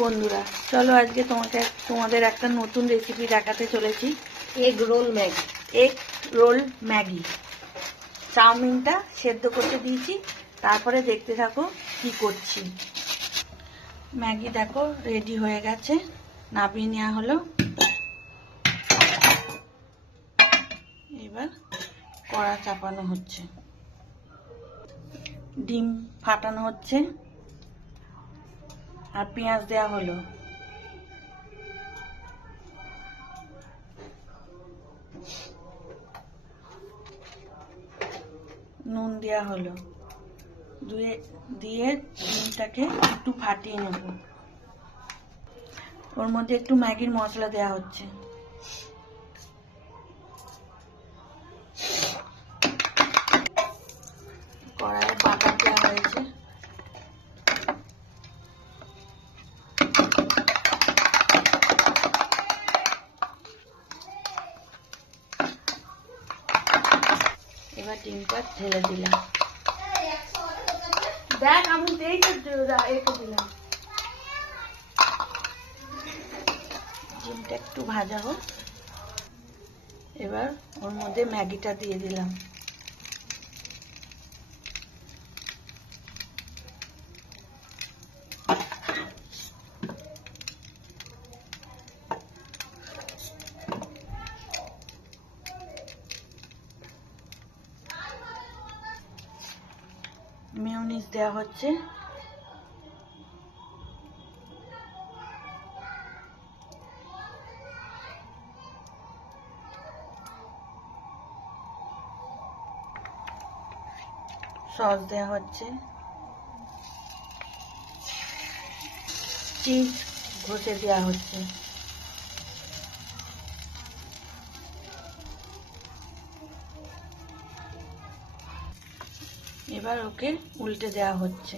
বন্ধুরা চলো আজকে তোমাদের একটা নতুন রেসিপি দেখাতে চলেছি। Egg roll Maggi. Egg roll Maggi. চাউমিনটা সেদ্ধ করতে দিয়েছি, তারপরে দেখতে থাকো কি করছি। ম্যাগি দেখো রেডি হয়ে গেছে, নামিয়ে নেওয়া হলো। এবার কড়া চাপানো হচ্ছে, ডিম ফাটানো হচ্ছে, আর পেঁয়াজ দেওয়া হলো। নুন দেওয়া হলো, দিয়ে ডিমটাকে একটু ফাটিয়ে নেব। ওর মধ্যে একটু ম্যাগির মশলা দেওয়া হচ্ছে। কড়াইয়ে বাটার দেওয়া হয়েছে। এবার ডিমটা ঢেলে দিলাম। দেখ আমি রেখে দিলাম। ডিমটা একটু ভাজা হোক। এবার ওর মধ্যে ম্যাগিটা দিয়ে দিলাম। মেয়োনিজ দেওয়া হচ্ছে। সস দেওয়া হচ্ছে। চিজ ঘষে দেওয়া হচ্ছে। এবার ওকে উল্টে দেওয়া হচ্ছে।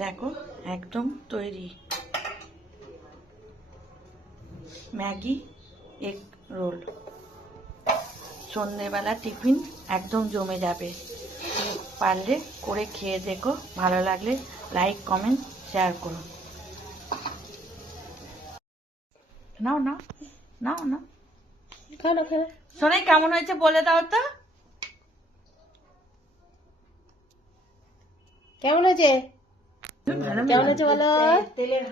দেখো একদম তৈরি ম্যাগি এগ রোল। সন্ধ্যেবেলা টিফিন একদম জমে যাবে। পারলে করে খেয়ে দেখো, ভালো লাগলে লাইক কমেন্ট শেয়ার করো। নাও নাও নাও না, শোনাই কেমন হয়েছে বলে দাও তো। কেমন হয়েছে? কেমন হয়েছে বলো? তেলের